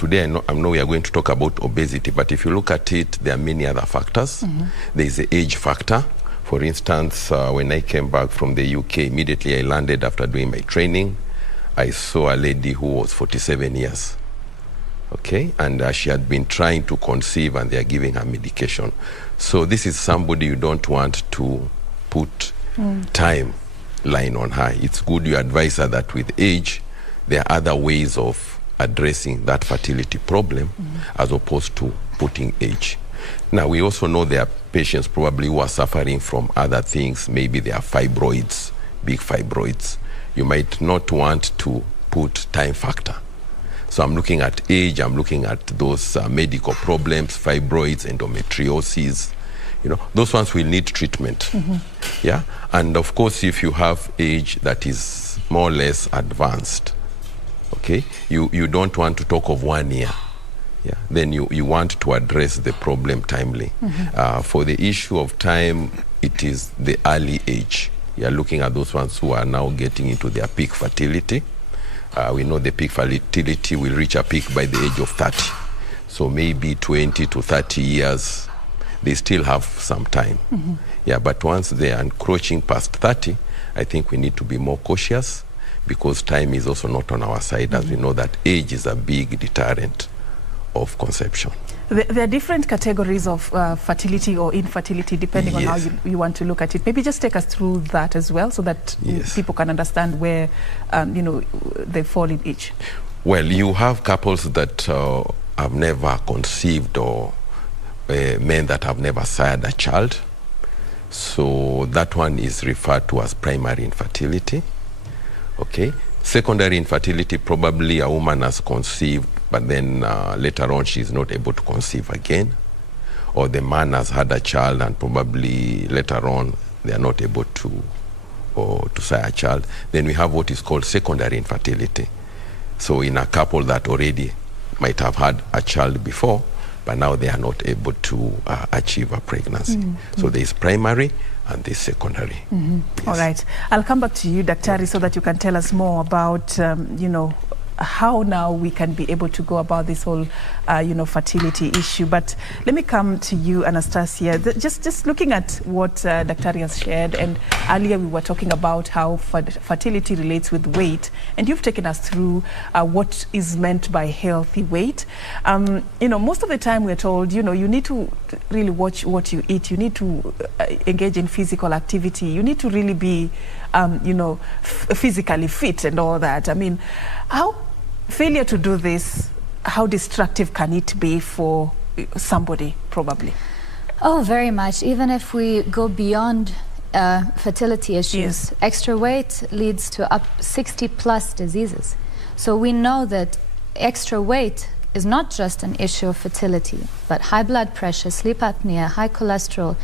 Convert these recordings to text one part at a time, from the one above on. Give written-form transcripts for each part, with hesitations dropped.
today I know we are going to talk about obesity, but if you look at it, there are many other factors. There is the age factor. For instance, when I came back from the UK, immediately I landed after doing my training, I saw a lady who was 47 years. Okay, and she had been trying to conceive, and they are giving her medication. So this is somebody you don't want to put time line on her. It's good you advise her that with age, there are other ways of addressing that fertility problem as opposed to putting age. Now, we also know there are patients probably who are suffering from other things. Maybe they are fibroids, big fibroids. You might not want to put time factor. So I'm looking at age, I'm looking at those medical problems, fibroids, endometriosis. You know, those ones will need treatment. Yeah, and of course, if you have age that is more or less advanced, okay, you don't want to talk of 1 year. Yeah, then you want to address the problem timely. For the issue of time, it is the early age. You're looking at those ones who are now getting into their peak fertility. We know the peak fertility will reach a peak by the age of 30. So maybe 20 to 30 years, they still have some time. Yeah, but once they are encroaching past 30, I think we need to be more cautious, because time is also not on our side, as we know that age is a big deterrent of conception. There are different categories of fertility or infertility depending on how you want to look at it. Maybe just take us through that as well, so that people can understand where you know, they fall in each. Well, you have couples that have never conceived, or men that have never sired a child. So that one is referred to as primary infertility. Okay. Secondary infertility, probably a woman has conceived, but then later on she's not able to conceive again. Or the man has had a child and probably later on they are not able to sire a child. Then we have what is called secondary infertility. So in a couple that already might have had a child before, but now they are not able to achieve a pregnancy. So there is primary and the secondary. Yes. All right. I'll come back to you, Daktari, so that you can tell us more about, you know, how now we can be able to go about this whole, you know, fertility issue. But let me come to you, Anastasiya. Just looking at what Daktari has shared, and earlier we were talking about how fertility relates with weight, and you've taken us through what is meant by healthy weight. You know, most of the time we're told, you know, you need to really watch what you eat. You need to engage in physical activity. You need to really be, you know, physically fit and all that. I mean, how failure to do this, how destructive can it be for somebody, probably? Oh, very much. Even if we go beyond fertility issues, extra weight leads to up 60+ diseases. So we know that extra weight is not just an issue of fertility, but high blood pressure, sleep apnea, high cholesterol,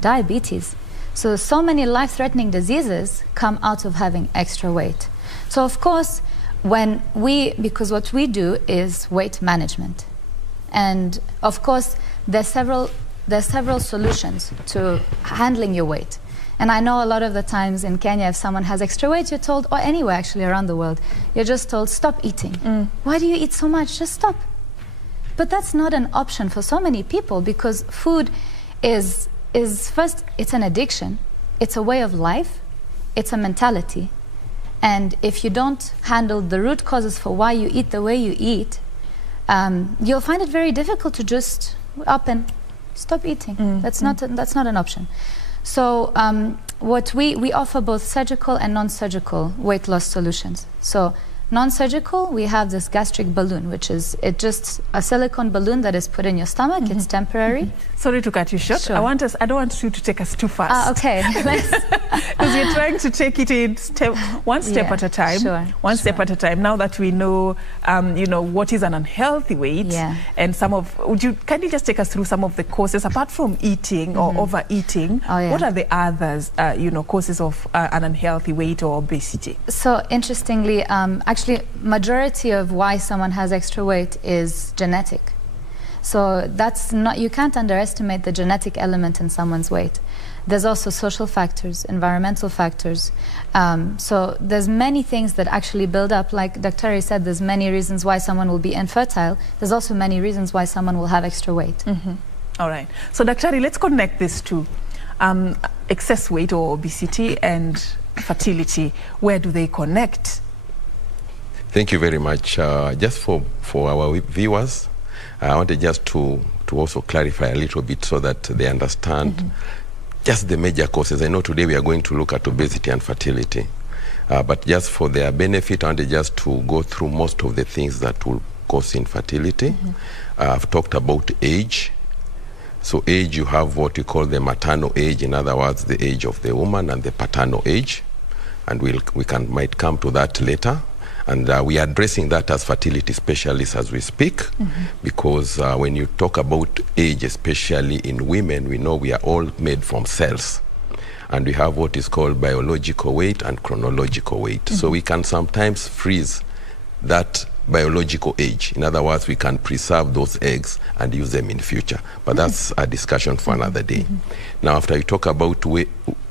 diabetes. So many life-threatening diseases come out of having extra weight. So of course, because what we do is weight management, and of course there's several solutions to handling your weight. And I know a lot of the times in Kenya, if someone has extra weight, you're told, or anywhere actually around the world, you're just told, stop eating. Why do you eat so much? Just stop. But that's not an option for so many people, because food is first, it's an addiction, it's a way of life, it's a mentality. And if you don't handle the root causes for why you eat the way you eat, you'll find it very difficult to just up and stop eating. That's not an option. So what we offer both surgical and non-surgical weight loss solutions. So non-surgical, we have this gastric balloon, which is just a silicone balloon that is put in your stomach. It's temporary. Sorry to cut you short. Sure. I don't want you to take us too fast. Okay. Because you're trying to take it in one step at a time. One step at a time. Now that we know, you know, what is an unhealthy weight, and can you just take us through some of the causes, apart from eating or overeating? What are the others, you know, causes of an unhealthy weight or obesity? So interestingly, actually, majority of why someone has extra weight is genetic. So that's not, you can't underestimate the genetic element in someone's weight. There's also social factors, environmental factors. So there's many things that actually build up. Like Dr. said, there's many reasons why someone will be infertile. There's also many reasons why someone will have extra weight. All right. So Dr. let's connect this to excess weight or obesity and fertility. Where do they connect? Thank you very much. Just for our viewers, I wanted just to also clarify a little bit so that they understand just the major causes. I know today we are going to look at obesity and fertility, but just for their benefit, I wanted just to go through most of the things that will cause infertility. I've talked about age. So age, you have what we call the maternal age, in other words, the age of the woman, and the paternal age, and we might come to that later. And we are addressing that as fertility specialists as we speak, because when you talk about age, especially in women, we know we are all made from cells. And we have what is called biological weight and chronological weight. So we can sometimes freeze that biological age. In other words, we can preserve those eggs and use them in future. But that's a discussion for another day. Now, after you talk about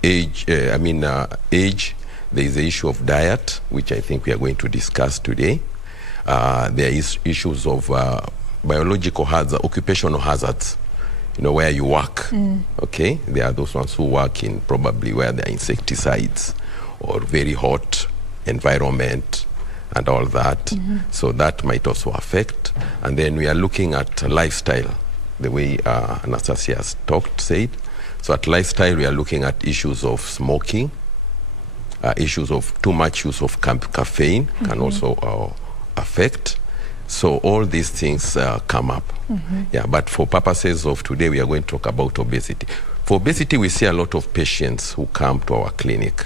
age, there is the issue of diet, which I think we are going to discuss today. There is issues of biological hazards, occupational hazards, you know, where you work, okay? There are those ones who work in probably where there are insecticides or very hot environment and all that. So that might also affect. And then we are looking at lifestyle, the way Anastasiya has said. So at lifestyle, we are looking at issues of smoking, issues of too much use of caffeine can also affect. So all these things come up. Yeah, but for purposes of today, we are going to talk about obesity. For obesity, we see a lot of patients who come to our clinic.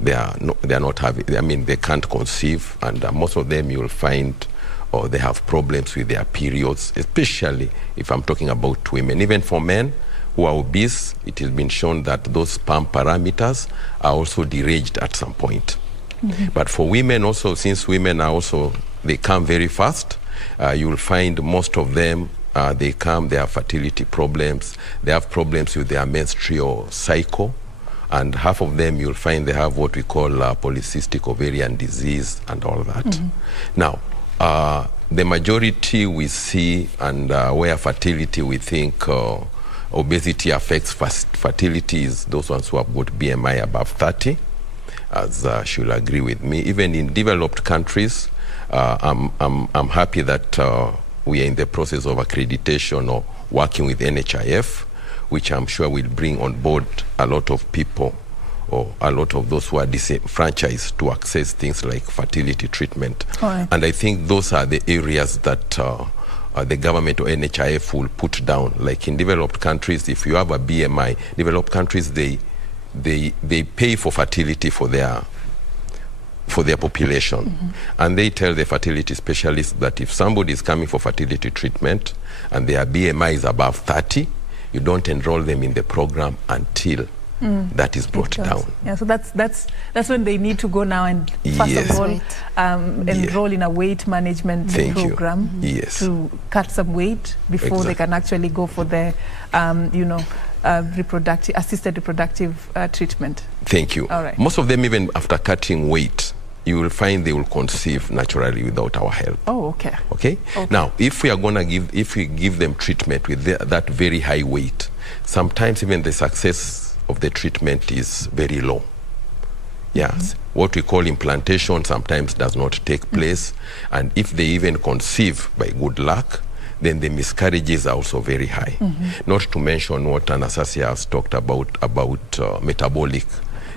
They are not having, I mean, they can't conceive, and most of them you'll find, or they have problems with their periods, especially if I'm talking about women. Even for men who are obese, it has been shown that those sperm parameters are also deranged at some point. But for women also, since women are also, they come very fast, you'll find most of them, they have fertility problems, they have problems with their menstrual cycle, and half of them you'll find they have what we call polycystic ovarian disease and all that. Now, the majority we see, and where fertility we think obesity affects fertility, is those ones who have got BMI above 30, as she'll agree with me. Even in developed countries, I'm happy that we are in the process of accreditation or working with NHIF, which I'm sure will bring on board a lot of people, or a lot of those who are disenfranchised, to access things like fertility treatment. And I think those are the areas that the government or NHIF will put down. Like in developed countries, if you have a BMI, developed countries, they pay for fertility for their population. And they tell the fertility specialists that if somebody is coming for fertility treatment and their BMI is above 30, you don't enroll them in the program until that is brought down. Yeah, so that's when they need to go now and first of all enroll in a weight management program to cut some weight before they can actually go for the assisted reproductive treatment. Thank you. All right. Most of them, even after cutting weight, you will find they will conceive naturally without our help. Oh, okay. Okay? Now, if we give them treatment with that very high weight, sometimes even the success of the treatment is very low. Yes. What we call implantation sometimes does not take place, and if they even conceive by good luck, then the miscarriages are also very high. Not to mention what Anastasiya has talked about metabolic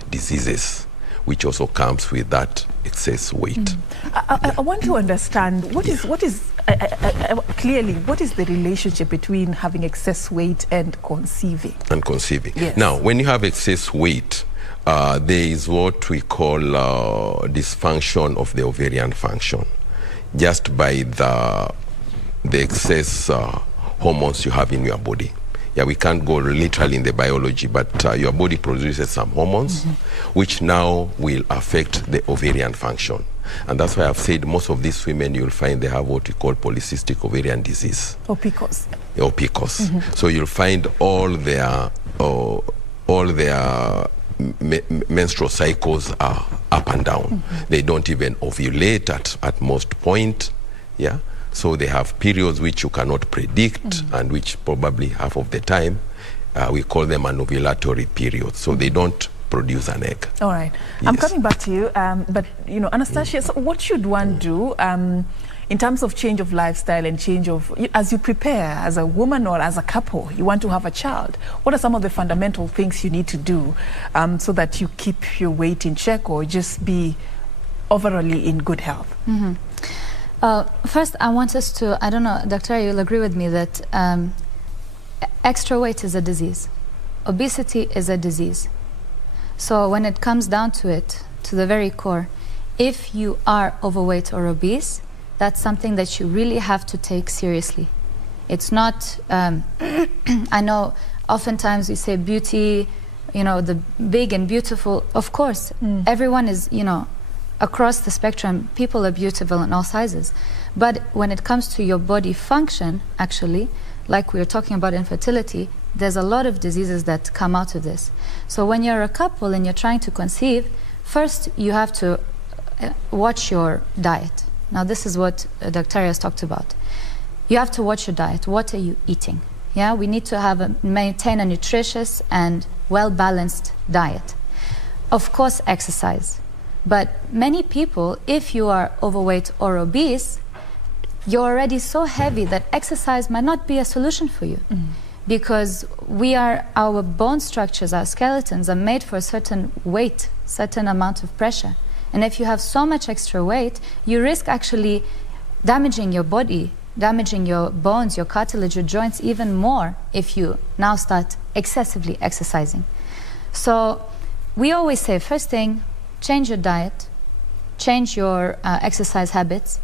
diseases, which also comes with that excess weight. I want to understand clearly what is the relationship between having excess weight and conceiving? Yes. Now, when you have excess weight, there is what we call dysfunction of the ovarian function, just by the excess hormones you have in your body. Yeah, we can't go literally in the biology, but your body produces some hormones which now will affect the ovarian function. And that's why I've said most of these women, you'll find they have what we call polycystic ovarian disease. Or PCOS. Or PCOS. So you'll find all their menstrual cycles are up and down. They don't even ovulate at most point. Yeah. So they have periods which you cannot predict and which probably half of the time we call them an ovulatory period. So they don't produce an egg. All right. Yes. I'm coming back to you, but you know, Anastasiya, so what should one do in terms of change of lifestyle and change of, as you prepare as a woman or as a couple, you want to have a child, what are some of the fundamental things you need to do so that you keep your weight in check or just be overall in good health? First, I want us to, I don't know, Dr. you'll agree with me that extra weight is a disease. Obesity is a disease. So when it comes down to it, to the very core, if you are overweight or obese, that's something that you really have to take seriously. It's not, I know oftentimes we say beauty, you know, the big and beautiful. Of course, everyone is, you know, across the spectrum, people are beautiful in all sizes. But when it comes to your body function, actually, like we were talking about infertility, there's a lot of diseases that come out of this. So when you're a couple and you're trying to conceive, first you have to watch your diet. Now this is what Dr. has talked about. You have to watch your diet. What are you eating? Yeah, we need to maintain a nutritious and well-balanced diet. Of course, exercise. But many people, if you are overweight or obese, you're already so heavy that exercise might not be a solution for you. Because our bone structures, our skeletons are made for a certain weight, certain amount of pressure. And if you have so much extra weight, you risk actually damaging your body, damaging your bones, your cartilage, your joints even more if you now start excessively exercising. So we always say, first thing, change your diet, change your exercise habits.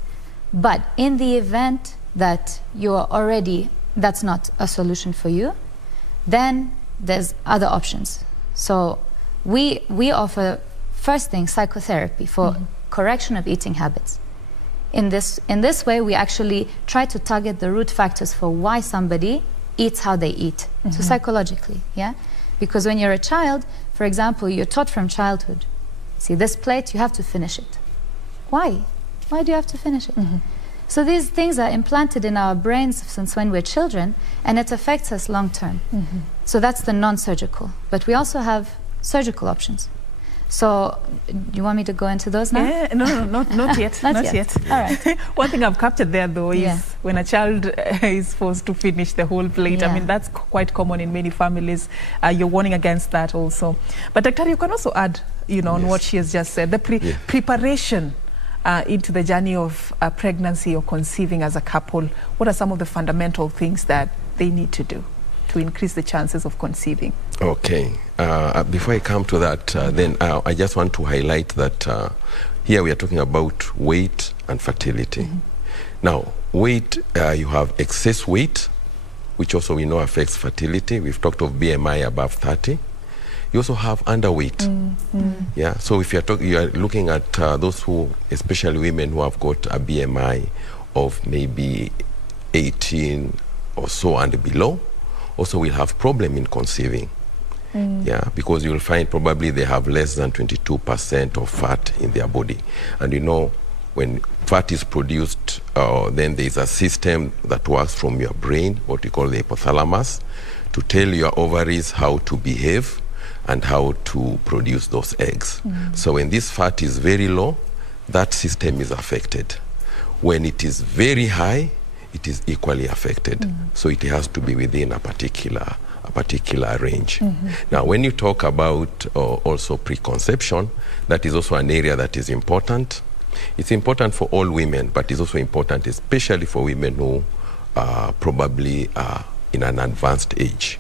But in the event that you are already, that's not a solution for you, then there's other options. So we offer, first thing, psychotherapy for correction of eating habits. In this way, we actually try to target the root factors for why somebody eats how they eat. So psychologically, yeah? Because when you're a child, for example, you're taught from childhood, see this plate, you have to finish it. Why? Why do you have to finish it? So these things are implanted in our brains since when we're children, and it affects us long term. So that's the non-surgical. But we also have surgical options. So, do you want me to go into those now? Yeah, no, not yet. not yet. All right. One thing I've captured there, though, is when a child is forced to finish the whole plate. I mean, that's quite common in many families. You're warning against that also. But, Dr. you can also add, you know, on what she has just said, the preparation into the journey of pregnancy or conceiving as a couple. What are some of the fundamental things that they need to do to increase the chances of conceiving? Okay. Before I come to that, then I just want to highlight that here we are talking about weight and fertility. Now, weight, you have excess weight, which also we know affects fertility. We've talked of BMI above 30. You also have underweight. Yeah. So if you are looking at those who, especially women who have got a BMI of maybe 18 or so and below, also will have problem in conceiving. Yeah, because you'll find probably they have less than 22% of fat in their body. And you know, when fat is produced, then there's a system that works from your brain, what we call the hypothalamus, to tell your ovaries how to behave and how to produce those eggs. So when this fat is very low, that system is affected. When it is very high, it is equally affected. So it has to be within a particular range. Now, when you talk about also preconception, that is also an area that is important. It's important for all women, but it's also important especially for women who probably are in an advanced age.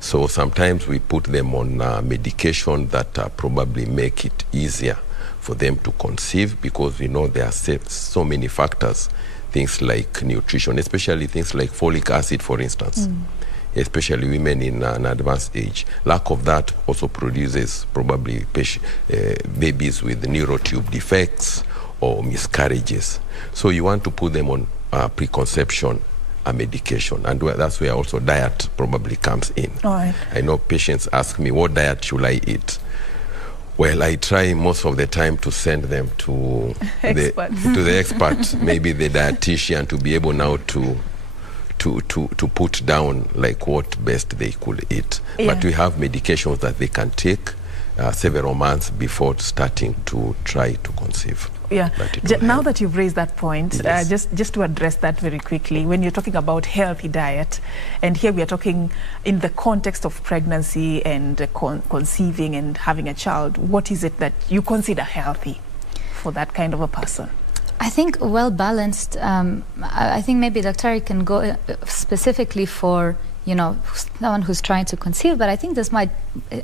So sometimes we put them on medication that probably make it easier for them to conceive, because we know there are so many factors, things like nutrition, especially things like folic acid, for instance. Especially women in an advanced age. Lack of that also produces probably babies with neurotube defects or miscarriages. So you want to put them on preconception medication, and that's where also diet probably comes in. All right. I know patients ask me, what diet should I eat? Well, I try most of the time to send them to the expert, maybe the dietitian, to be able now to put down like what best they could eat. Yeah. But we have medications that they can take several months before starting to try to conceive. Yeah. Now that you've raised that point, yes. just to address that very quickly, when you're talking about healthy diet, and here we are talking in the context of pregnancy and conceiving and having a child, what is it that you consider healthy for that kind of a person? I think well-balanced. I think maybe Dr. can go specifically for, you know, someone who's trying to conceive, but I think this might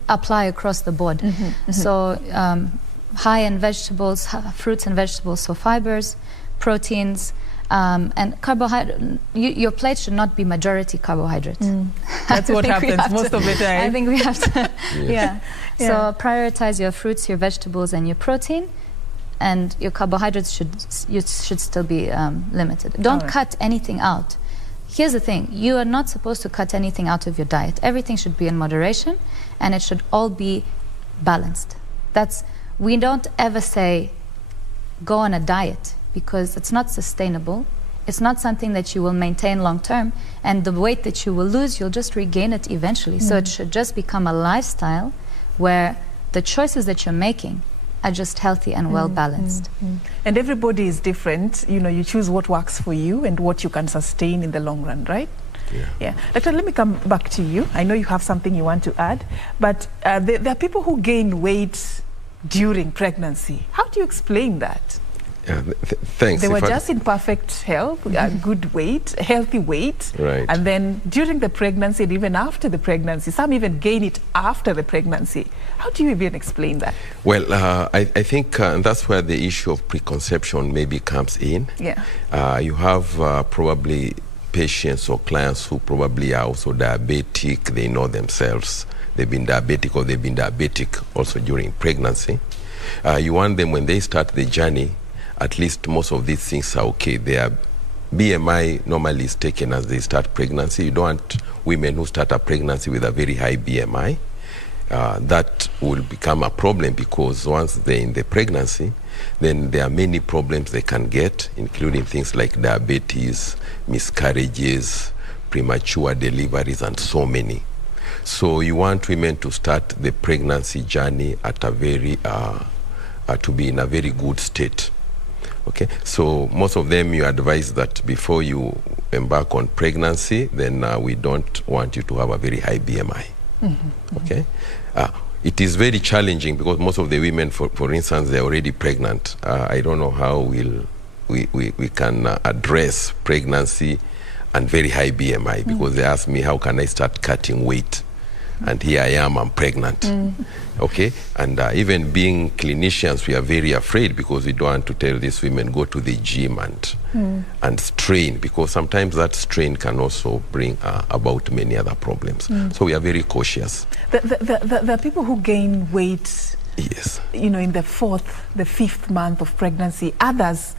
apply across the board. Mm-hmm, mm-hmm. So high in vegetables, fruits and vegetables, so fibers, proteins, and carbohydrate. Your plate should not be majority carbohydrates. That's what happens most of the time. I think we have to, yeah. So prioritize your fruits, your vegetables, and your protein, and your carbohydrates should still be limited. Don't cut anything out. Here's the thing, you are not supposed to cut anything out of your diet. Everything should be in moderation, and it should all be balanced. We don't ever say, go on a diet, because it's not sustainable. It's not something that you will maintain long term, and the weight that you will lose, you'll just regain it eventually. So it should just become a lifestyle where the choices that you're making are just healthy and well balanced. And everybody is different. You know, you choose what works for you and what you can sustain in the long run, right? Yeah. Doctor, let me come back to you. I know you have something you want to add, but there are people who gain weight during pregnancy. How do you explain that? Thanks. They were just in perfect health, good weight, healthy weight, right. And then during the pregnancy and even after the pregnancy, some even gain it after the pregnancy. How do you even explain that? Well, I think that's where the issue of preconception maybe comes in. Yeah. You have probably patients or clients who probably are also diabetic. They know themselves. They've been diabetic, or they've been diabetic also during pregnancy. You want them, when they start the journey, at least most of these things are okay. Their BMI normally is taken as they start pregnancy. You don't want women who start a pregnancy with a very high BMI. That will become a problem, because once they're in the pregnancy, then there are many problems they can get, including things like diabetes, miscarriages, premature deliveries, and so many. So you want women to start the pregnancy journey at a very, to be in a very good state. Okay, so most of them you advise that before you embark on pregnancy, then we don't want you to have a very high BMI. Okay, it is very challenging, because most of the women, for instance, they're already pregnant. I don't know how we can address pregnancy and very high BMI, because they ask me, how can I start cutting weight? And here I am, I'm pregnant. Okay, and even being clinicians, we are very afraid, because we don't want to tell these women, go to the gym and strain, because sometimes that strain can also bring about many other problems. So we are very cautious. There are people who gain weight, yes, you know, in the 4th, the 5th month of pregnancy. Others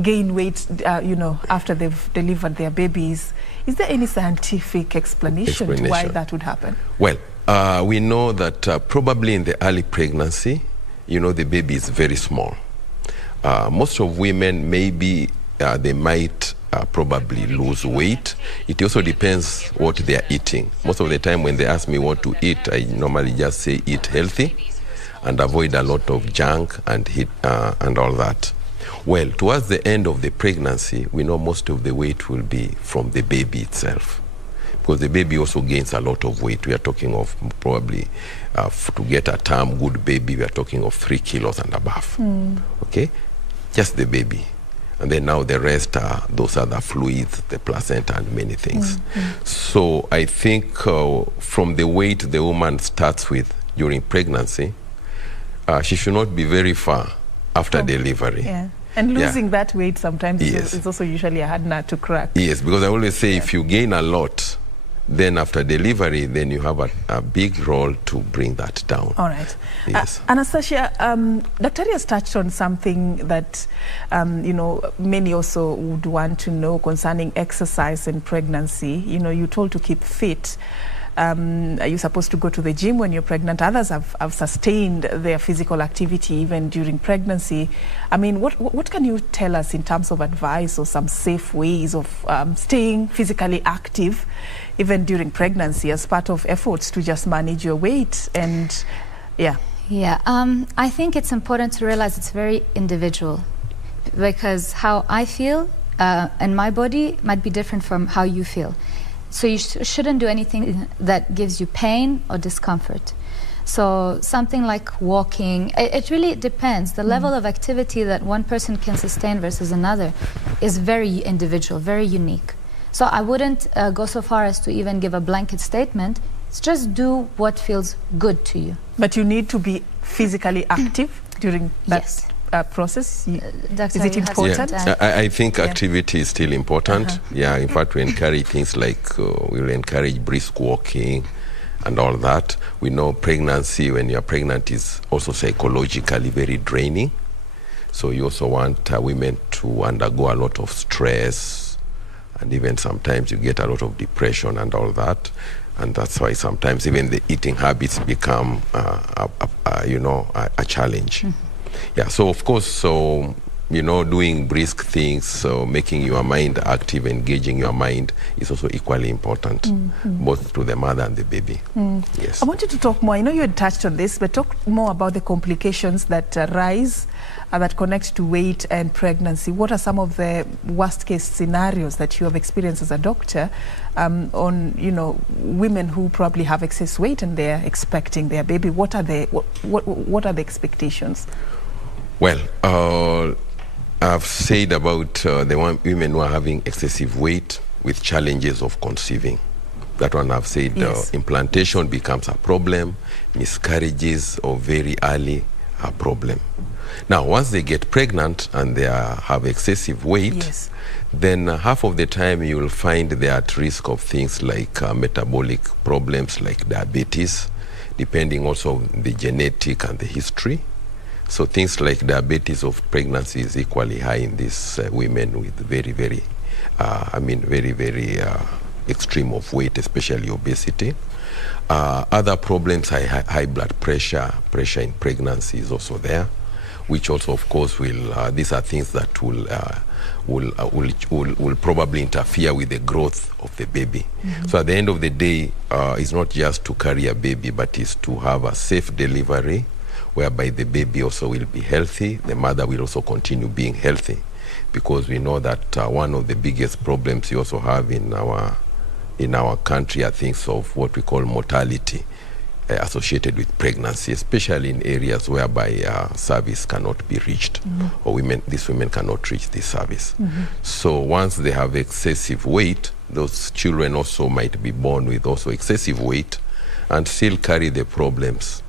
gain weight, you know, after they've delivered their babies. Is there any scientific explanation to why that would happen? Well, we know that probably in the early pregnancy, you know, the baby is very small. Most of women, maybe they might probably lose weight. It also depends what they are eating. Most of the time when they ask me what to eat, I normally just say eat healthy and avoid a lot of junk and all that. Well, towards the end of the pregnancy, we know most of the weight will be from the baby itself, because the baby also gains a lot of weight. We are talking of probably, to get a term good baby, we are talking of 3 kilos and above. Okay, just the baby. And then now the rest are those other fluids, the placenta and many things. So I think from the weight the woman starts with during pregnancy, she should not be very far after delivery. Yeah. And losing that weight sometimes is also usually a hard nut to crack. Yes, because I always say if you gain a lot then after delivery, then you have a big role to bring that down. All right. Yes. Anastasiya, Dr. has touched on something that, you know, many also would want to know concerning exercise and pregnancy. You know, you're told to keep fit. Are you supposed to go to the gym when you're pregnant? Others have sustained their physical activity even during pregnancy. I mean, what can you tell us in terms of advice or some safe ways of staying physically active even during pregnancy as part of efforts to just manage your weight? And yeah. Yeah, I think it's important to realize it's very individual, because how I feel and my body might be different from how you feel. So you shouldn't do anything that gives you pain or discomfort. So something like walking, it really depends. The level of activity that one person can sustain versus another is very individual, very unique. So I wouldn't go so far as to even give a blanket statement. It's just do what feels good to you. But you need to be physically active during that Yes. Process? Doctor, is it you have important? something to I think activity is still important. Yeah, in fact, we encourage things like, we'll encourage brisk walking and all that. We know pregnancy, when you're pregnant, is also psychologically very draining. So you also want women to undergo a lot of stress, and even sometimes you get a lot of depression and all that. And that's why sometimes even the eating habits become, you know, a challenge. Yeah, so of course, so, you know, doing brisk things, so making your mind active, engaging your mind is also equally important, both to the mother and the baby. Yes. I wanted to talk more. I know you had touched on this, but talk more about the complications that rise that connect to weight and pregnancy. What are some of the worst case scenarios that you have experienced as a doctor on, you know, women who probably have excess weight and they're expecting their baby? What are the what are the expectations? Well, I've said about the women who are having excessive weight with challenges of conceiving. That one I've said, Yes. implantation becomes a problem, miscarriages or very early a problem. Now, once they get pregnant and they have excessive weight, Yes. then half of the time you will find they're at risk of things like metabolic problems like diabetes, depending also on the genetic and the history. So things like diabetes of pregnancy is equally high in these women with very, very, very extreme of weight, especially obesity. Other problems, high blood pressure, pressure in pregnancy is also there, which also, of course, will, these are things that will probably interfere with the growth of the baby. So at the end of the day, it's not just to carry a baby, but it's to have a safe delivery, whereby the baby also will be healthy, the mother will also continue being healthy, because we know that one of the biggest problems you also have in our country are things of what we call mortality associated with pregnancy, especially in areas whereby service cannot be reached, or these women cannot reach this service. So once they have excessive weight, those children also might be born with also excessive weight and still carry the problems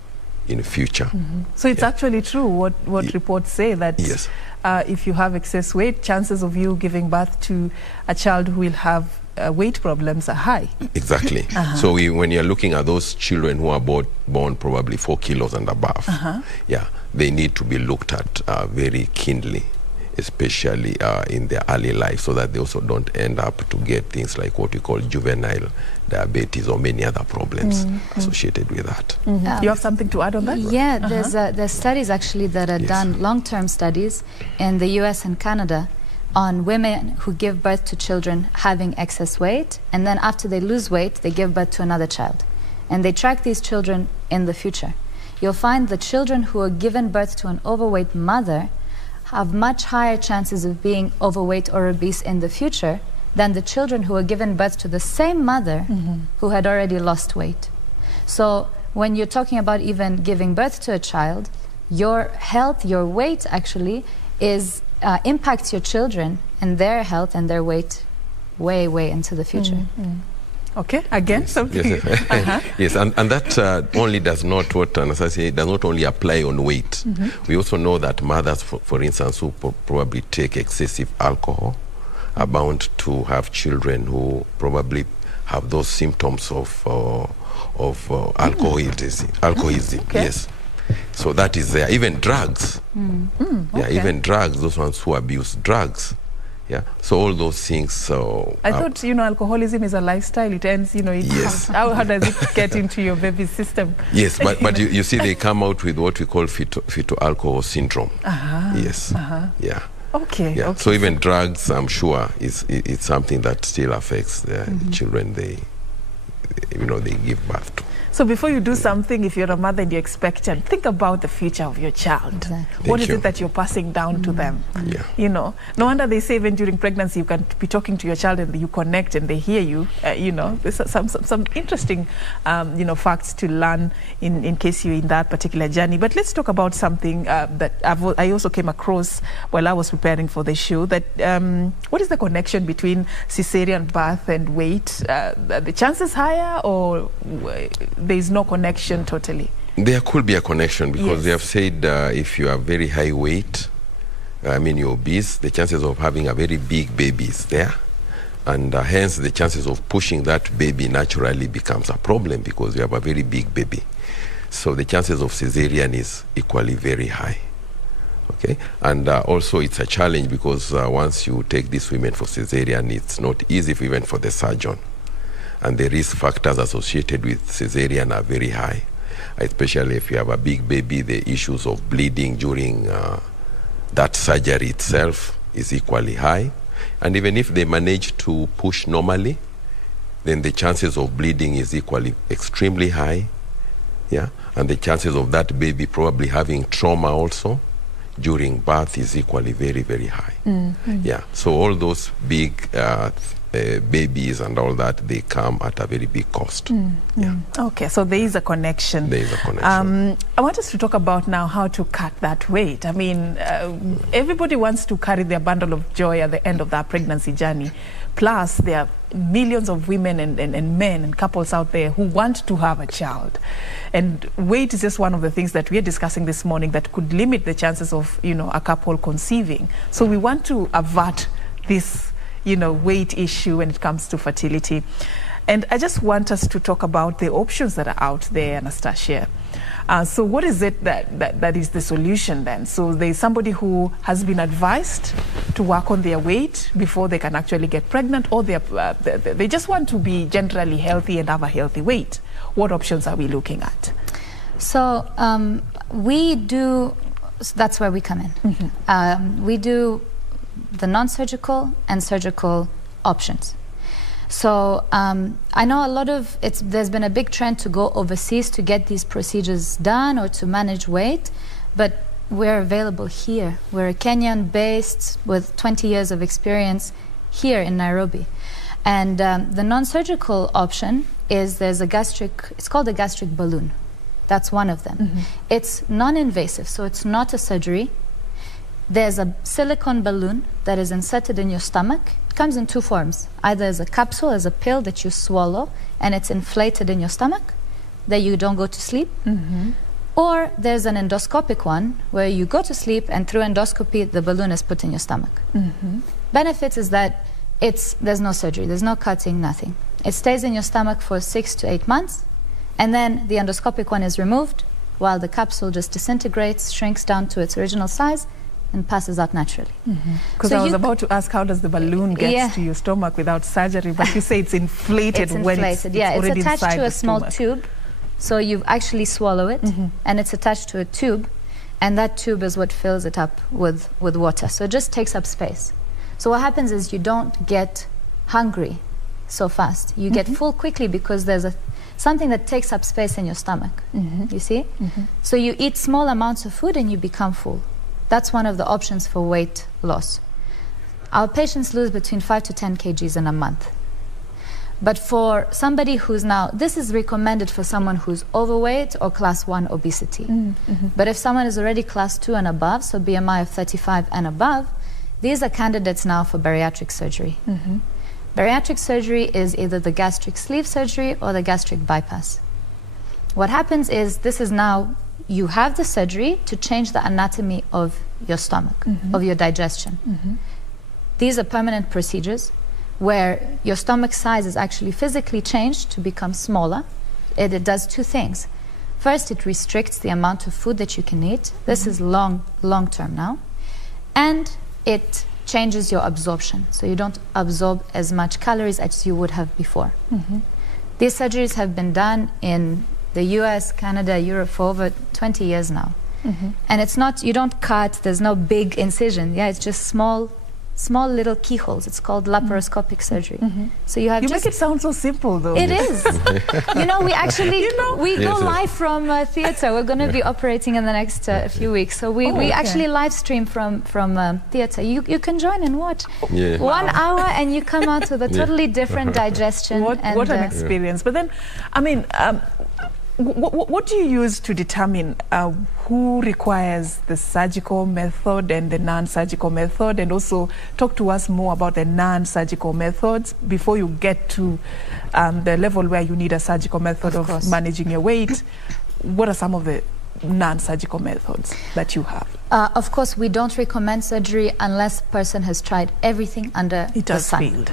in the future. So it's actually true what reports say, that Yes. If you have excess weight, chances of you giving birth to a child who will have weight problems are high. Exactly. So when you're looking at those children who are born probably 4 kilos and above, yeah, they need to be looked at very keenly, especially in their early life, so that they also don't end up to get things like what we call juvenile diabetes or many other problems associated with that. You have something to add on that? Yeah, there's studies actually that are done, long-term studies in the US and Canada, on women who give birth to children having excess weight, and then after they lose weight, they give birth to another child. And they track these children in the future. You'll find the children who are given birth to an overweight mother have much higher chances of being overweight or obese in the future than the children who are given birth to the same mother who had already lost weight. So when you're talking about even giving birth to a child, your health, your weight actually is impacts your children and their health and their weight way, way into the future. Okay, again, something. Yes, yes, and that only does not, what Anastasiya does not only apply on weight. We also know that mothers, for instance, who probably take excessive alcohol are bound to have children who probably have those symptoms of alcoholism. Alcoholism, okay. Yes. So that is there. Even drugs. Yeah, okay. even drugs, those ones who abuse drugs. Yeah, so all those things. So I thought, alcoholism is a lifestyle. It ends, Yes. How does it get into your baby's system? Yes, but you see, they come out with what we call fetal alcohol syndrome. Yes. Yeah. Okay. Yeah. Okay. So even drugs, I'm sure, it's something that still affects the children they give birth to. So before you do something, if you're a mother and you're expectant, think about the future of your child. Exactly. What is it that you're passing down to them? Yeah. No wonder they say even during pregnancy you can be talking to your child and you connect and they hear you. There's some interesting facts to learn in case you're in that particular journey. But let's talk about something that I also came across while I was preparing for the show. That what is the connection between cesarean birth and weight? The chances higher, or there is no connection totally? There could be a connection because Yes. they have said if you have very high weight, you're obese, the chances of having a very big baby is there. And hence the chances of pushing that baby naturally becomes a problem because you have a very big baby. So the chances of cesarean is equally very high. Okay, and also it's a challenge because once you take these women for cesarean, it's not easy even for the surgeon. And the risk factors associated with cesarean are very high, especially if you have a big baby. The issues of bleeding during that surgery itself is equally high. And even if they manage to push normally, then the chances of bleeding is equally extremely high. Yeah, and the chances of that baby probably having trauma also during birth is equally very, very high. Yeah, so all those big babies and all that, they come at a very big cost. Yeah. Okay, so there is a connection. There is a connection. I want us to talk about now how to cut that weight. Everybody wants to carry their bundle of joy at the end of that pregnancy journey. Plus, there are millions of women and men and couples out there who want to have a child. And weight is just one of the things that we are discussing this morning that could limit the chances of, a couple conceiving. So we want to avert this weight issue when it comes to fertility. And I just want us to talk about the options that are out there, Anastasiya. So what is it that is the solution then? So there's somebody who has been advised to work on their weight before they can actually get pregnant, or they just want to be generally healthy and have a healthy weight. What options are we looking at? So that's where we come in. We do the non-surgical and surgical options. So I know there's been a big trend to go overseas to get these procedures done or to manage weight, but we're available here. We're a Kenyan based with 20 years of experience here in Nairobi. And the non-surgical option is it's called a gastric balloon. That's one of them. It's non-invasive, so it's not a surgery. There's a silicone balloon that is inserted in your stomach. It comes in two forms, either as a capsule, as a pill that you swallow, and it's inflated in your stomach, that you don't go to sleep. Or there's an endoscopic one, where you go to sleep, and through endoscopy, the balloon is put in your stomach. Benefits is that there's no surgery, there's no cutting, nothing. It stays in your stomach for 6 to 8 months, and then the endoscopic one is removed, while the capsule just disintegrates, shrinks down to its original size, and passes out naturally. Because I was about to ask, how does the balloon get to your stomach without surgery? But you say it's inflated. It's attached to a small tube. So you actually swallow it, and it's attached to a tube, and that tube is what fills it up with water. So it just takes up space. So what happens is you don't get hungry so fast. You get full quickly because there's something that takes up space in your stomach. You see? So you eat small amounts of food and you become full. That's one of the options for weight loss. Our patients lose between 5 to 10 kgs in a month. But for somebody who's this is recommended for someone who's overweight or class 1 obesity. But if someone is already class 2 and above, so BMI of 35 and above, these are candidates now for bariatric surgery. Bariatric surgery is either the gastric sleeve surgery or the gastric bypass. What happens is you have the surgery to change the anatomy of your stomach, of your digestion. These are permanent procedures. where your stomach size is actually physically changed to become smaller. It does two things. First, it restricts the amount of food that you can eat. This is long term now. And it changes your absorption, so you don't absorb as much calories as you would have before. These surgeries have been done in the US, Canada, Europe for over 20 years now. And it's not, you don't cut, there's no big incision. Yeah, it's just small little keyholes. It's called laparoscopic surgery. So you have make it sound so simple, though. It is. You know, we actually we go live from theatre. We're going to be operating in the next few weeks. So we actually live stream from theatre. You can join and watch. 1 hour, and you come out with a totally different digestion. What an experience! But then, I mean. What do you use to determine who requires the surgical method and the non-surgical method, and also talk to us more about the non-surgical methods before you get to the level where you need a surgical method of managing your weight? What are some of the non-surgical methods that you have? Of course, we don't recommend surgery unless a person has tried everything under the sun.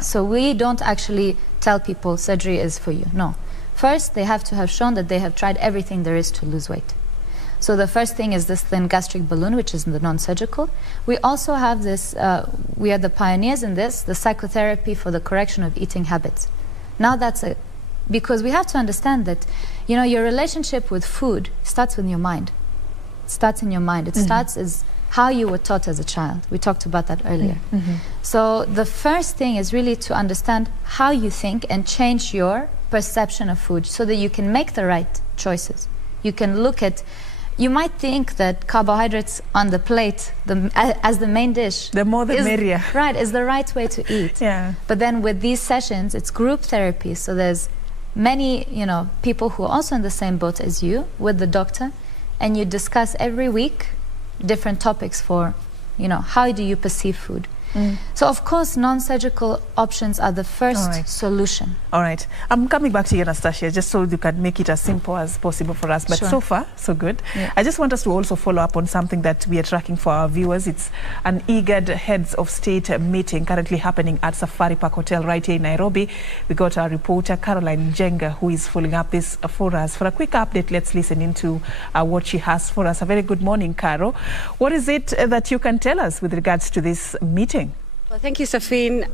So we don't actually tell people surgery is for you. No. First, they have to have shown that they have tried everything there is to lose weight. So the first thing is this thin gastric balloon, which is the non-surgical. We also have this, we are the pioneers in this, the psychotherapy for the correction of eating habits. Now that's because we have to understand that, you know, your relationship with food starts with your mind. It starts in your mind. It starts as how you were taught as a child. We talked about that earlier. So the first thing is really to understand how you think and change your perception of food so that you can make the right choices. You can look at, you might think that carbohydrates on the plate as the main dish, the more the merrier, right, is the right way to eat. But then with these sessions, it's group therapy, so there's many, you know, people who are also in the same boat as you with the doctor, and you discuss every week different topics for, you know, how do you perceive food. So of course non-surgical options are the first solution. All right, I'm coming back to you, Anastasiya, just so you can make it as simple as possible for us, but so far so good. I just want us to also follow up on something that we are tracking for our viewers. It's an IGAD Heads of State meeting currently happening at Safari Park Hotel right here in Nairobi. We got our reporter Caroline Jenga, who is following up this for us. For a quick update, let's listen into what she has for us. A very good morning, Caro. What is it that you can tell us with regards to this meeting? Well, thank you, Serfine.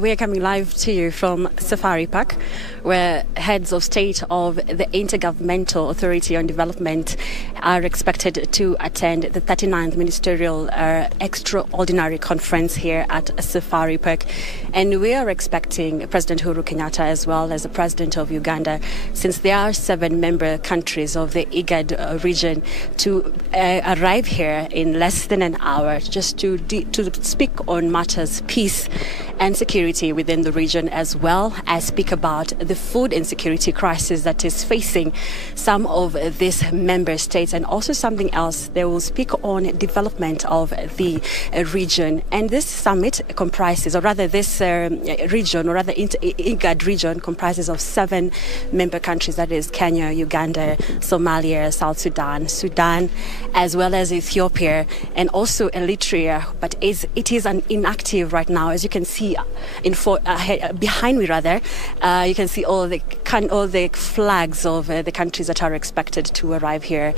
We are coming live to you from Safari Park, where heads of state of the Intergovernmental Authority on Development are expected to attend the 39th Ministerial Extraordinary Conference here at Safari Park. And we are expecting President Uhuru Kenyatta as well as the President of Uganda, since there are 7 member countries of the IGAD region, to arrive here in less than an hour just to speak on matters peace and security within the region, as well as speak about the food insecurity crisis that is facing some of these member states, and also something else. They will speak on development of the region. And this summit comprises, or rather this region, or rather IGAD region, comprises of 7 member countries, that is Kenya, Uganda, Somalia, South Sudan, Sudan, as well as Ethiopia, and also Eritrea, but it is an inactive right now. As you can see behind me, rather, you can see all the flags of the countries that are expected to arrive here.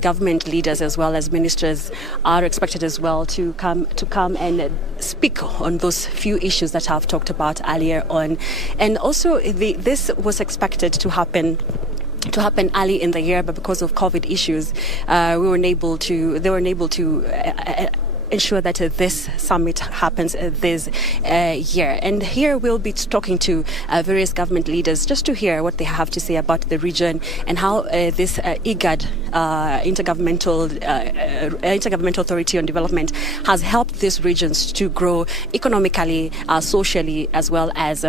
Government leaders as well as ministers are expected as well to come and speak on those few issues that I've talked about earlier on. And also this was expected to happen early in the year, but because of COVID issues, they were unable to ensure that this summit happens this year. And here we'll be talking to various government leaders just to hear what they have to say about the region and how this IGAD, Intergovernmental Authority on Development, has helped these regions to grow economically, socially, as well as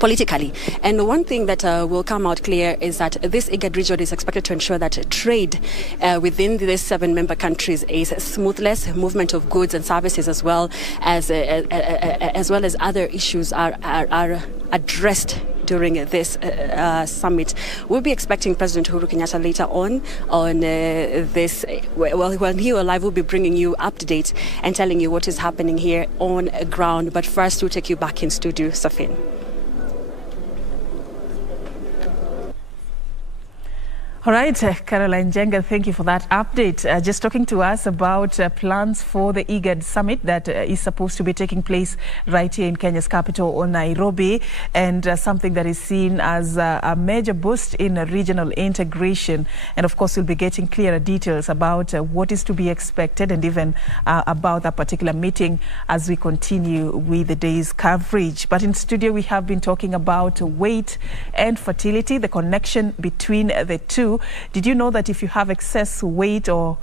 politically. And one thing that will come out clear is that this IGAD region is expected to ensure that trade within these 7 member countries is smoothless, movement of goods and services, as well as other issues are addressed during this summit. We'll be expecting President Uhuru Kenyatta later on this. Well, when he arrives, we'll be bringing you up to date and telling you what is happening here on ground. But first, we'll take you back in studio, Serfine. All right, Caroline Jenga, thank you for that update. Just talking to us about plans for the IGAD summit that is supposed to be taking place right here in Kenya's capital, Nairobi, and something that is seen as a major boost in regional integration. And of course, we'll be getting clearer details about what is to be expected and even about that particular meeting as we continue with the day's coverage. But in studio, we have been talking about weight and fertility, the connection between the two. Did you know that if you have excess weight or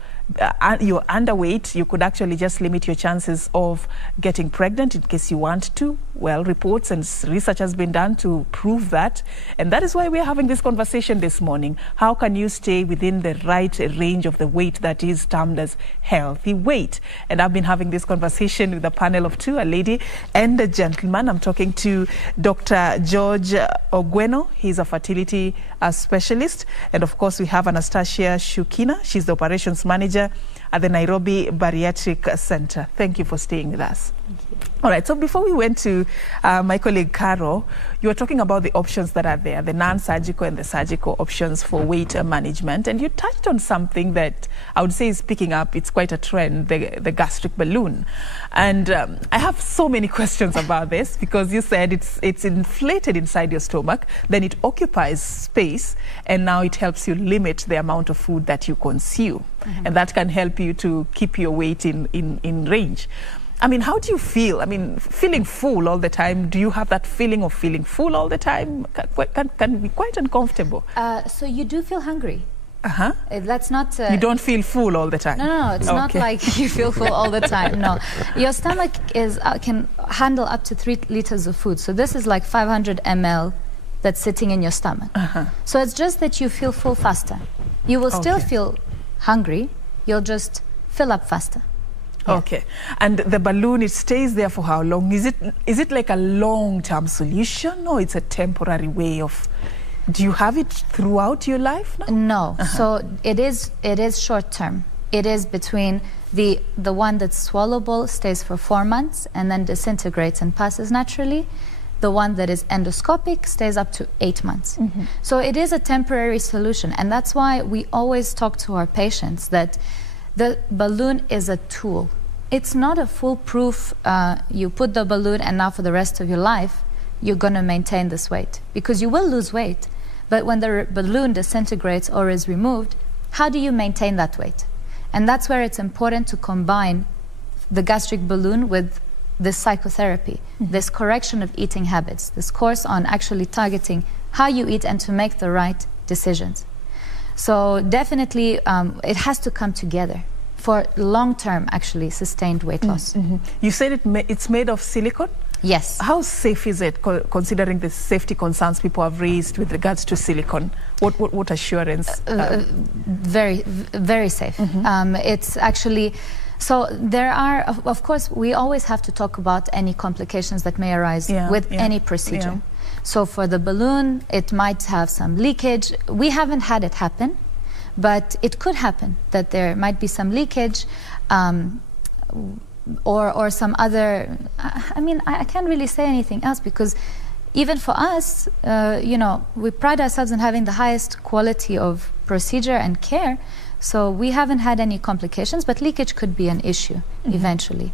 you're underweight, you could actually just limit your chances of getting pregnant in case you want to? Well, reports and research has been done to prove that. And that is why we're having this conversation this morning. How can you stay within the right range of the weight that is termed as healthy weight? And I've been having this conversation with a panel of two, a lady and a gentleman. I'm talking to Dr. George Ogweno. He's a fertility specialist. And of course, we have Anastasiya Shcukina. She's the operations manager at the Nairobi Bariatric Center. Thank you for staying with us. Thank you. All right, so before we went to my colleague Caro, you were talking about the options that are there, the non-surgical and the surgical options for weight management. And you touched on something that I would say is picking up. It's quite a trend, the gastric balloon. And I have so many questions about this because you said it's inflated inside your stomach, then it occupies space, and now it helps you limit the amount of food that you consume. Mm-hmm. And that can help you to keep your weight in range. I mean, how do you feel? I mean, feeling full all the time. Do you have that feeling of feeling full all the time? Can be quite uncomfortable. So you do feel hungry. Uh-huh. That's not... you don't feel full all the time? No, it's not like you feel full all the time. No. Your stomach can handle up to 3 liters of food. So this is like 500 ml that's sitting in your stomach. Uh-huh. So it's just that you feel full faster. You will still feel hungry. You'll just fill up faster. Yeah. Okay. And the balloon, it stays there for how long? Is it like a long-term solution, or it's a temporary way of... Do you have it throughout your life now? No. Uh-huh. So it is short-term. It is between the one that's swallowable stays for 4 months and then disintegrates and passes naturally. The one that is endoscopic stays up to 8 months. Mm-hmm. So it is a temporary solution. And that's why we always talk to our patients that the balloon is a tool. It's not a foolproof, you put the balloon and now for the rest of your life, you're going to maintain this weight. Because you will lose weight. But when the balloon disintegrates or is removed, how do you maintain that weight? And that's where it's important to combine the gastric balloon with this psychotherapy, this correction of eating habits, this course on actually targeting how you eat and to make the right decisions. So definitely it has to come together for long-term, actually, sustained weight loss. Mm-hmm. You said it's made of silicone? Yes. How safe is it, considering the safety concerns people have raised with regards to silicone? What assurance? Very, very safe. Mm-hmm. It's actually... So there are, of course, we always have to talk about any complications that may arise with any procedure. Yeah. So for the balloon, it might have some leakage. We haven't had it happen, but it could happen that there might be some leakage or some other... I mean, I can't really say anything else because even for us, you know, we pride ourselves in having the highest quality of procedure and care. So we haven't had any complications, but leakage could be an issue eventually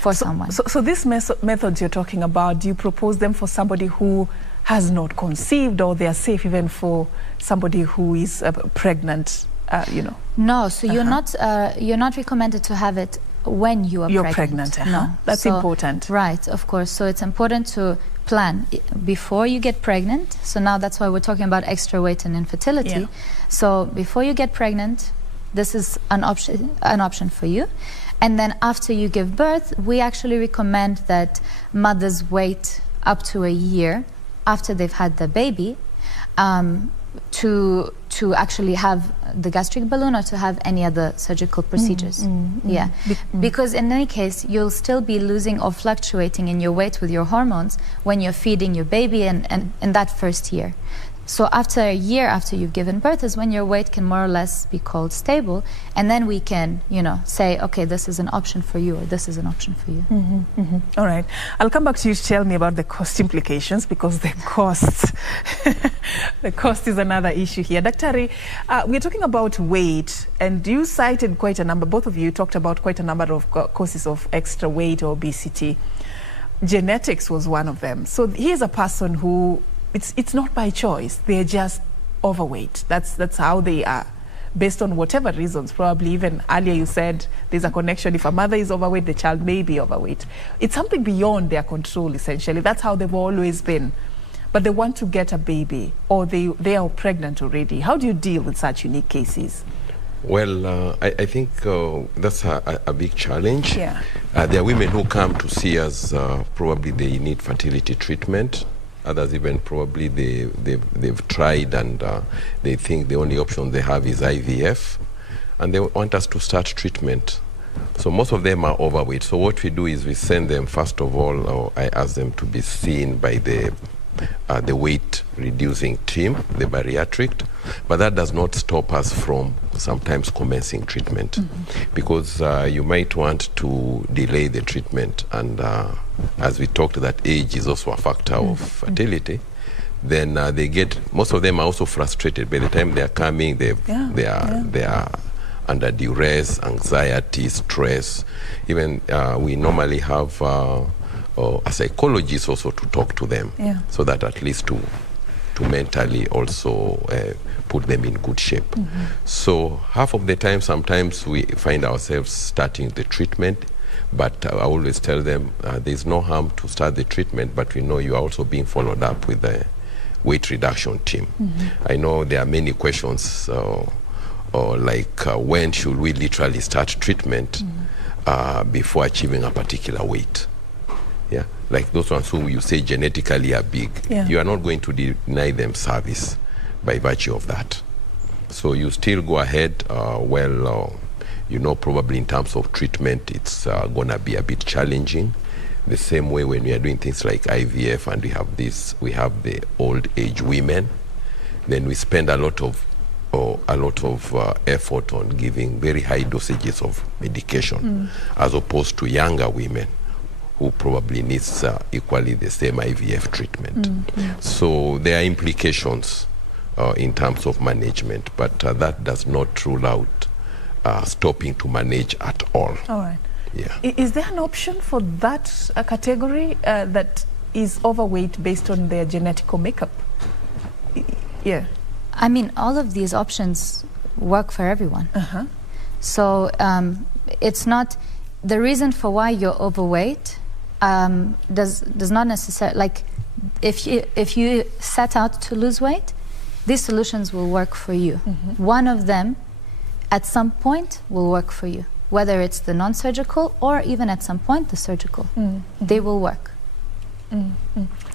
for someone. So these methods you're talking about, do you propose them for somebody who has not conceived, or they are safe even for somebody who is pregnant, you know? No, so you're not recommended to have it when you are pregnant. No, that's important. Right, of course. So it's important to plan before you get pregnant. So now that's why we're talking about extra weight and infertility. Yeah. So before you get pregnant, this is an option for you. And then after you give birth, we actually recommend that mothers wait up to a year after they've had the baby to to actually have the gastric balloon or to have any other surgical procedures. Yeah, because in any case, you'll still be losing or fluctuating in your weight with your hormones when you're feeding your baby and in that first year. So after a year after you've given birth is when your weight can more or less be called stable, and then we can, you know, say, okay, this is an option for you, or this is an option for you. All right. I'll come back to you to tell me about the cost implications, because the cost, the cost is another issue here. Daktari, we're talking about weight, and you cited quite a number, both of you talked about quite a number of causes of extra weight or obesity. Genetics was one of them. So here's a person who, it's not by choice, they're just overweight. That's how they are, based on whatever reasons. Probably even earlier you said there's a connection. If a mother is overweight, the child may be overweight. It's something beyond their control, essentially. That's how they've always been. But they want to get a baby, or they are pregnant already. How do you deal with such unique cases? Well, I think that's a big challenge. Yeah. There are women who come to see us, probably they need fertility treatment. Others even probably they've tried and they think the only option they have is IVF, and they want us to start treatment. So most of them are overweight. So what we do is we send them, first of all, or I ask them to be seen by the weight reducing team, the bariatric, but that does not stop us from sometimes commencing treatment, because you might want to delay the treatment, and as we talked, that age is also a factor of fertility. Then they get, most of them are also frustrated by the time they are coming. They are under duress, anxiety, stress. Even we normally have a psychologist also to talk to them, so that at least to mentally also put them in good shape. So half of the time, sometimes we find ourselves starting the treatment, but I always tell them there's no harm to start the treatment, but we know you are also being followed up with the weight reduction team. I know there are many questions, like when should we literally start treatment before achieving a particular weight? Yeah, like those ones who you say genetically are big, you are not going to deny them service by virtue of that. So you still go ahead. You know, probably in terms of treatment, it's going to be a bit challenging. The same way when we are doing things like IVF, and we have the old age women, then we spend a lot of effort on giving very high dosages of medication, as opposed to younger women who probably needs equally the same IVF treatment. So there are implications in terms of management, but that does not rule out stopping to manage at all. All right. Yeah. Is there an option for that category that is overweight based on their genetical makeup? Yeah. I mean, all of these options work for everyone. So it's not the reason for why you're overweight. Does not necessarily, like, if you set out to lose weight, these solutions will work for you. One of them at some point will work for you, whether it's the non-surgical or even at some point the surgical. They will work.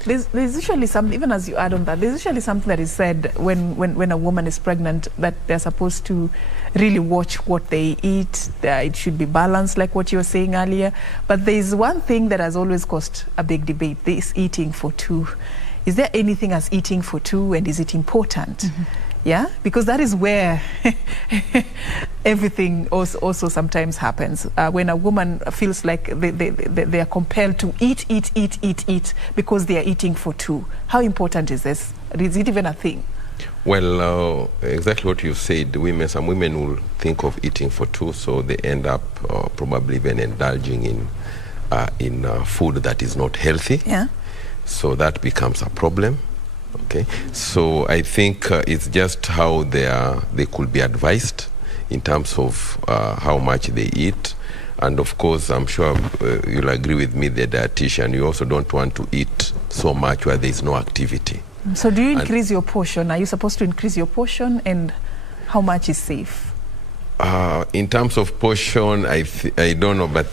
There's usually some, even as you add on that, there's usually something that is said when a woman is pregnant, that they're supposed to really watch what they eat. It should be balanced, like what you were saying earlier. But there's one thing that has always caused a big debate, this eating for two. Is there anything as eating for two, and is it important? Yeah, because that is where everything also sometimes happens. When a woman feels like they are compelled to eat because they are eating for two. How important is this? Is it even a thing? Well, exactly what you said. Some women will think of eating for two, so they end up probably even indulging in food that is not healthy. Yeah. So that becomes a problem. Okay, so I think it's just how they could be advised in terms of how much they eat. And of course, I'm sure you'll agree with me, the dietitian, you also don't want to eat so much where there is no activity. So do you increase your portion? Are you supposed to increase your portion, and how much is safe? In terms of portion, I don't know, but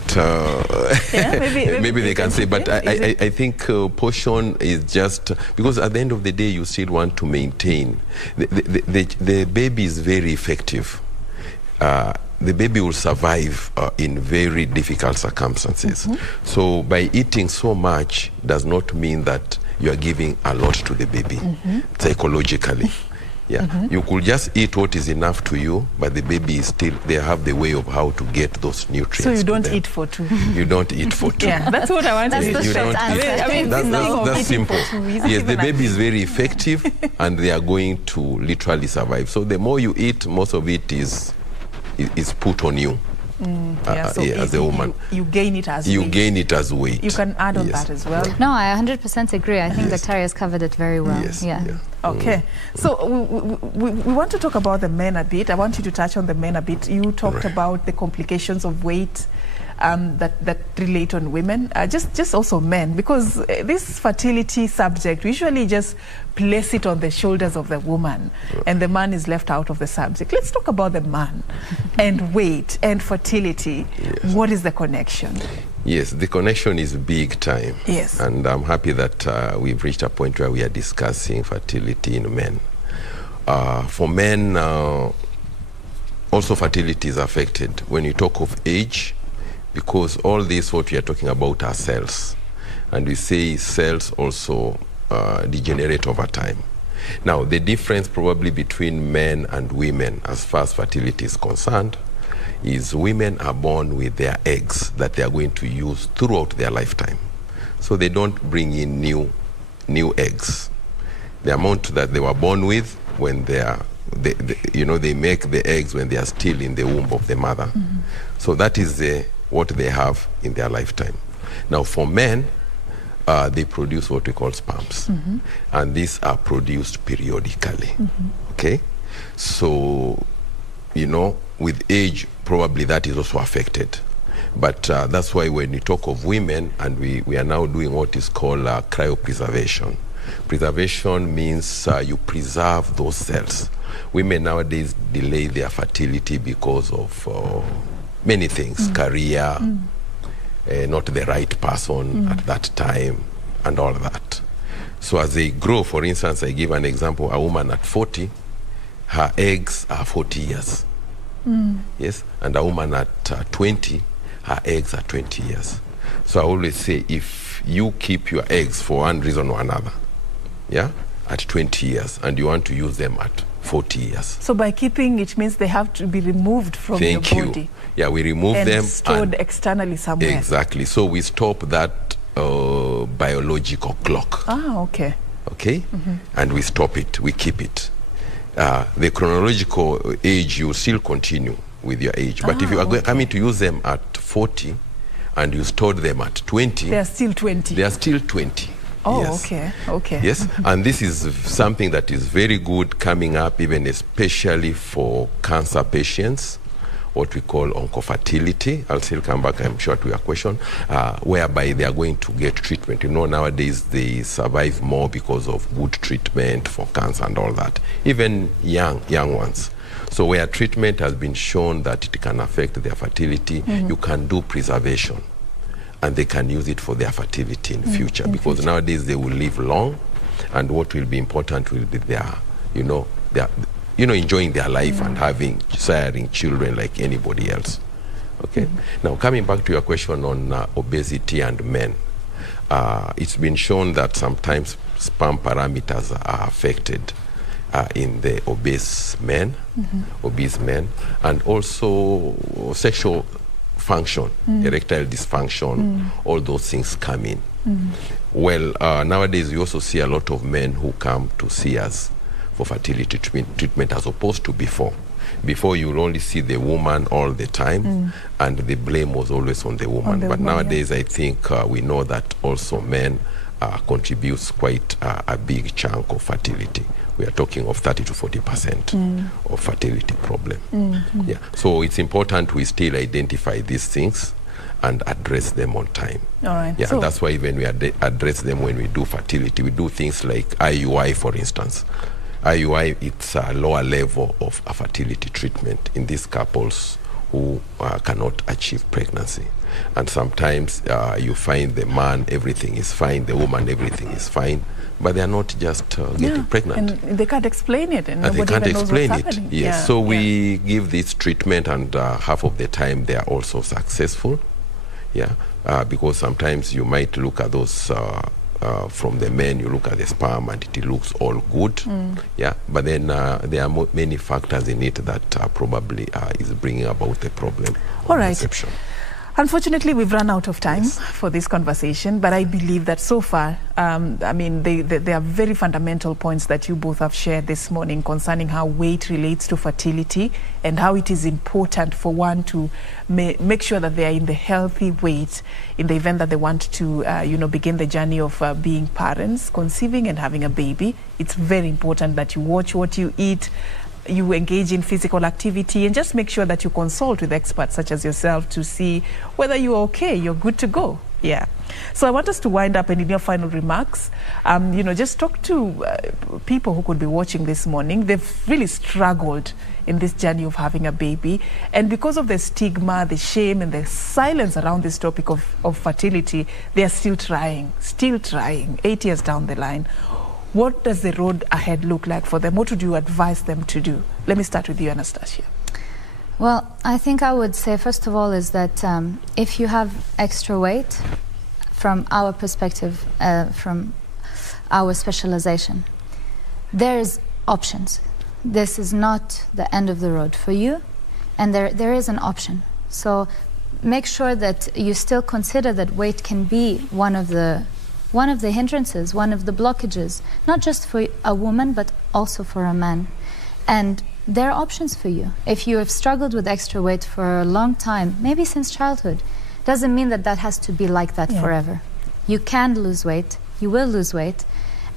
maybe they can say. But I think portion is just because at the end of the day, you still want to maintain. The baby is very effective. The baby will survive in very difficult circumstances. So by eating so much does not mean that you are giving a lot to the baby psychologically. Yeah, you could just eat what is enough to you, but the baby is still, they have the way of how to get those nutrients. So you don't eat for two. You don't eat for two. Yeah, that's what I want to say. You don't eat. I mean, that's simple. Yes, the baby is very effective, and they are going to literally survive. So the more you eat, most of it is put on you. So as a woman, you gain it as weight. You gain it as weight. You can add on that as well. No, I 100% agree. I think Dr. has covered it very well. Yes. Yeah. Okay, so we want to talk about the men a bit. I want you to touch on the men a bit. You talked about the complications of weight that relate on women, just also men, because this fertility subject, we usually just place it on the shoulders of the woman, and the man is left out of the subject. Let's talk about the man and weight and fertility. Yes. What is the connection? Yes, the connection is big time. Yes. And I'm happy that we've reached a point where we are discussing fertility in men. For men, also fertility is affected when you talk of age, because all this, what we are talking about, are cells. And we say cells also degenerate over time. Now, the difference probably between men and women as far as fertility is concerned is women are born with their eggs that they are going to use throughout their lifetime. So they don't bring in new eggs. The amount that they were born with when they make the eggs when they are still in the womb of the mother. So that is what they have in their lifetime. Now for men, they produce what we call sperms, and these are produced periodically. Okay, so with age, probably that is also affected. But that's why when you talk of women, and we are now doing what is called cryopreservation. Preservation means you preserve those cells. Women nowadays delay their fertility because of many things, career, not the right person at that time, and all that. So as they grow, for instance, I give an example, a woman at 40, her eggs are 40 years. Yes, and a woman at 20, her eggs are 20 years. So I always say, if you keep your eggs for one reason or another, at 20 years, and you want to use them at 40 years. So by keeping, it means they have to be removed from your body. Yeah, we remove them and stored externally somewhere. Exactly. So we stop that biological clock. Okay. Okay? And we stop it. We keep it. The chronological age, you still continue with your age. But if you are coming to use them at 40 and you stored them at 20, they are still 20. They are still 20. Oh, yes. Okay. Yes, and this is something that is very good coming up, even especially for cancer patients, what we call oncofertility. I'll still come back, I'm sure, to your question, whereby they are going to get treatment. Nowadays they survive more because of good treatment for cancer and all that, even young ones. So where treatment has been shown that it can affect their fertility, you can do preservation, and they can use it for their fertility in future, because nowadays they will live long, and what will be important will be their, enjoying their life and siring children like anybody else. Okay. Now coming back to your question on obesity and men, it's been shown that sometimes sperm parameters are affected in the obese men, and also sexual function, erectile dysfunction, all those things come in. Well, nowadays we also see a lot of men who come to see us for fertility treatment as opposed to before. Before you will only see the woman all the time, and the blame was always on the woman. But nowadays I think we know that also men contributes quite a big chunk of fertility. We are talking of 30 to 40% of fertility problem. Yeah. So it's important we still identify these things and address them on time. All right. Yeah, so that's why when we address them when we do fertility, we do things like IUI, for instance. IUI, it's a lower level of a fertility treatment in these couples who cannot achieve pregnancy. And sometimes you find the man, everything is fine, the woman, everything is fine, but they are not just getting pregnant. And they can't explain it, and they can't explain it. Happening. Yes, so we give this treatment, and half of the time they are also successful. Yeah, because sometimes you might look at those from the men, you look at the sperm and it looks all good. Yeah, but then there are many factors in it that probably is bringing about the problem of conception. Unfortunately, we've run out of time for this conversation, but I believe that so far, I mean, there are very fundamental points that you both have shared this morning concerning how weight relates to fertility and how it is important for one to make sure that they are in the healthy weight in the event that they want to, begin the journey of being parents, conceiving and having a baby. It's very important that you watch what you eat, you engage in physical activity, and just make sure that you consult with experts such as yourself to see whether you're okay, you're good to go. Yeah. So I want us to wind up, and in your final remarks, just talk to people who could be watching this morning. They've really struggled in this journey of having a baby, and because of the stigma, the shame and the silence around this topic of fertility, they are still trying 8 years down the line. What does the road ahead look like for them? What would you advise them to do? Let me start with you, Anastasiya. Well, I think I would say, first of all, is that if you have extra weight, from our perspective, from our specialization, there's options. This is not the end of the road for you, and there is an option. So make sure that you still consider that weight can be one of the hindrances, one of the blockages, not just for a woman, but also for a man. And there are options for you. If you have struggled with extra weight for a long time, maybe since childhood, doesn't mean that has to be like that forever. You can lose weight, you will lose weight.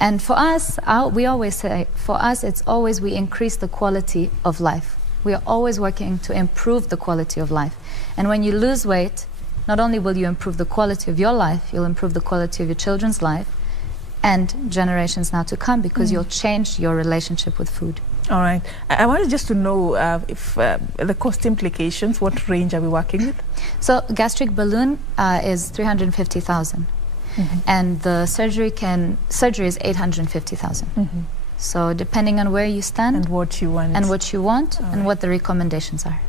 And for us, we always say, for us, it's always we increase the quality of life. We are always working to improve the quality of life. And when you lose weight, not only will you improve the quality of your life, you'll improve the quality of your children's life and generations now to come, because you'll change your relationship with food. All right. I wanted just to know if the cost implications, what range are we working with? So Gastric Balloon is 350,000. And the surgery is 850,000. So depending on where you stand and what you want and what the recommendations are.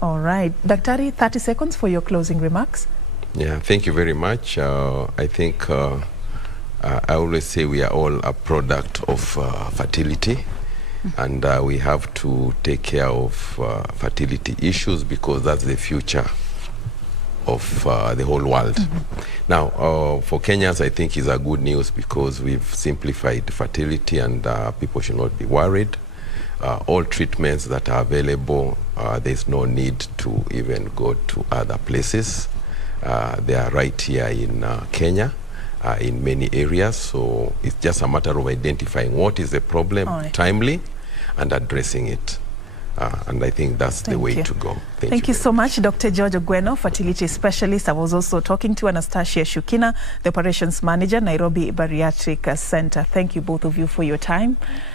All right. Daktari, 30 seconds for your closing remarks. Yeah, thank you very much. I think I always say we are all a product of fertility, and we have to take care of fertility issues, because that's the future of the whole world. Now, for Kenyans, I think is a good news, because we've simplified fertility, and people should not be worried. All treatments that are available, there's no need to even go to other places. They are right here in Kenya, in many areas. So it's just a matter of identifying what is the problem timely and addressing it. And I think that's the way to go. Thank you so much, Dr. George Ogweno, fertility specialist. I was also talking to Anastasiya Shcukina, the operations manager, Nairobi Bariatric Center. Thank you, both of you, for your time.